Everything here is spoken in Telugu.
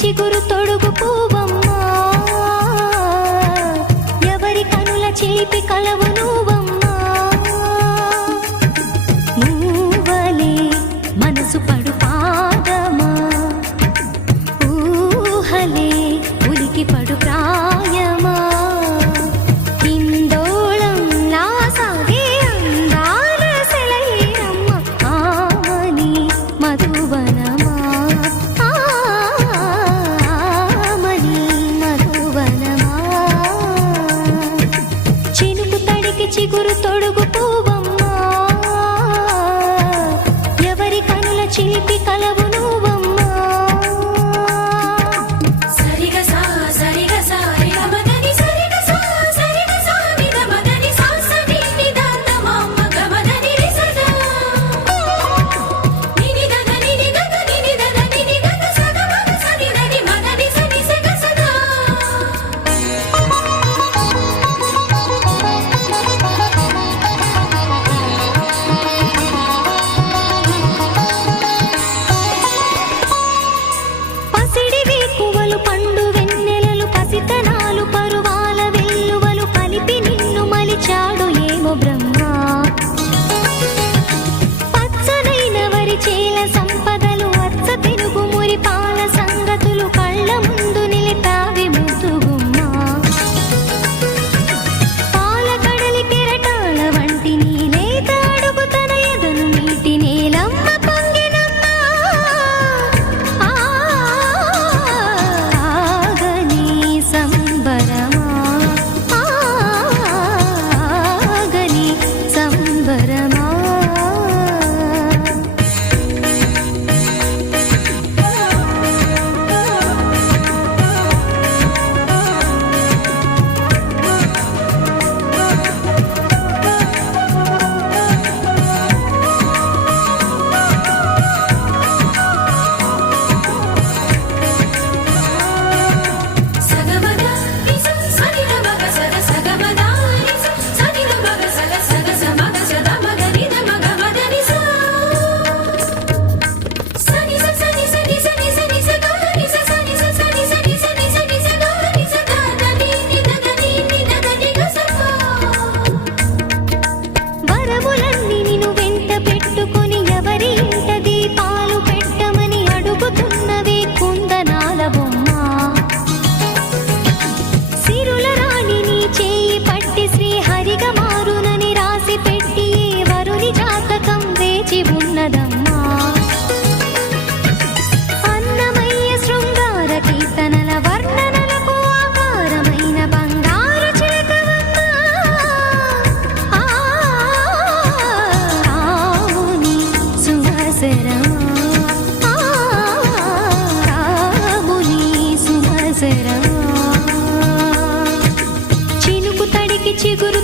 చిగురు తొడుగు పువ్వమ్మా, ఎవరి కనుల చిలిపి కలవు నువ్వమ్మా. నువ్వలే మనసు పడు పాదమా, ఊహలే ఉలికి పడు ప్రాయమా. ఇందోళంలా సాగే అందాల సెలయేరమ్మ, ఆమని మధువనమా, ఆమని మధువనమా. చినుకు తడికి చిగురు తొడుగు పువ్వమ్మా, ఎవరి కనుల చిలిపి కలవు నువ్వమ్మా. పండు వెన్నెలలు పసితనాలు పరువాల వెల్లువలు కలిపి నిన్ను మలిచాడు ఏమో బ్రహ్మ. పచ్చనైన వరి చేల సంపదలు అచ్చ తెలుగు మురి పాల సంగతులు కళ్ళ ముందు నిలిపావి ముద్దుగుమ్మ. పాల కడలి కెరటాల వంటి నీలేత అడుగు తన ఎదను నీటి నేలమ్మ చినుకు తడికి చిగురు